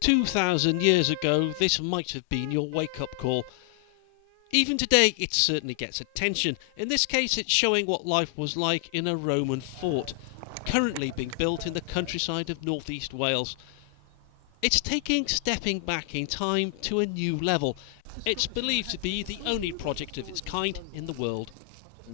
2,000 years ago, this might have been your wake-up call. Even today, it certainly gets attention. In this case, it's showing what life was like in a Roman fort, currently being built in the countryside of northeast Wales. It's taking stepping back in time to a new level. It's believed to be the only project of its kind in the world.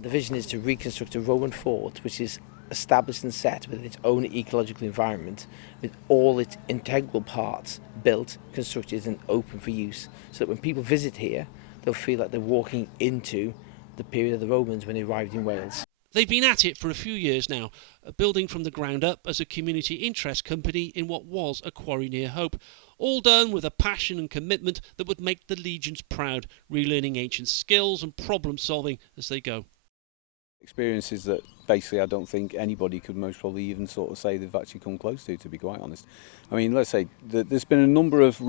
The vision is to reconstruct a Roman fort which is established and set within its own ecological environment, with all its integral parts built, constructed and open for use, so that when people visit here, they'll feel like they're walking into the period of the Romans when they arrived in Wales. They've been at it for a few years now, building from the ground up as a community interest company in what was a quarry near Hope. All done with a passion and commitment that would make the legions proud, relearning ancient skills and problem solving as they go. Experiences that basically I don't think anybody could most probably even sort of say they've actually come close to be quite honest. I mean, let's say there's been a number of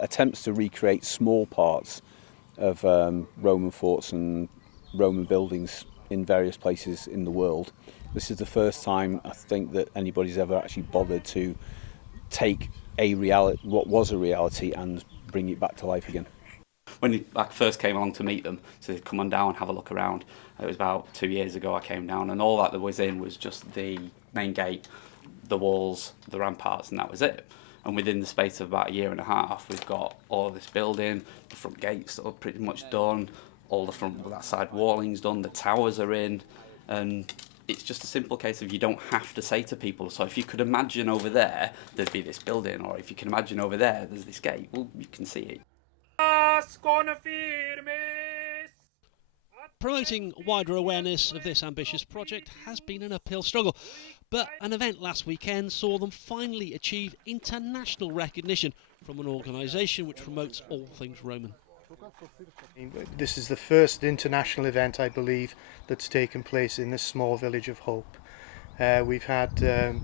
attempts to recreate small parts of Roman forts and Roman buildings in various places in the world. This is the first time I think that anybody's ever actually bothered to take what was a reality and bring it back to life again. When I first came along to meet them, so they'd come on down, have a look around. It was about 2 years ago I came down, and all that there was in was just the main gate, the walls, the ramparts, and that was it. And within the space of about a year and a half, we've got all of this building, the front gates are pretty much done, all the front that side walling's done, the towers are in, and it's just a simple case of you don't have to say to people, so if you could imagine over there, there'd be this building, or if you can imagine over there, there's this gate, well, you can see it. Promoting wider awareness of this ambitious project has been an uphill struggle, but an event last weekend saw them finally achieve international recognition from an organisation which promotes all things Roman. This is the first international event, I believe, that's taken place in this small village of Hope. We've had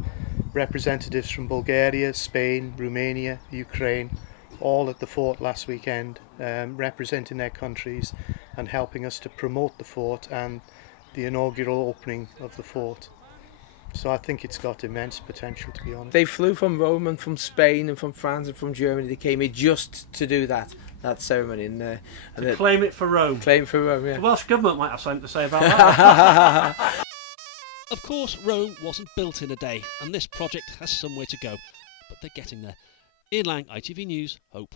representatives from Bulgaria, Spain, Romania, Ukraine, all at the fort last weekend, representing their countries and helping us to promote the fort and the inaugural opening of the fort. So I think it's got immense potential, to be honest. They flew from Rome and from Spain and from France and from Germany. They came here just to do that ceremony. And claim it for Rome. Claim it for Rome, yeah. The Welsh Government might have something to say about that. Of course, Rome wasn't built in a day, and this project has somewhere to go. But they're getting there. Ian Lang, ITV News, Hope.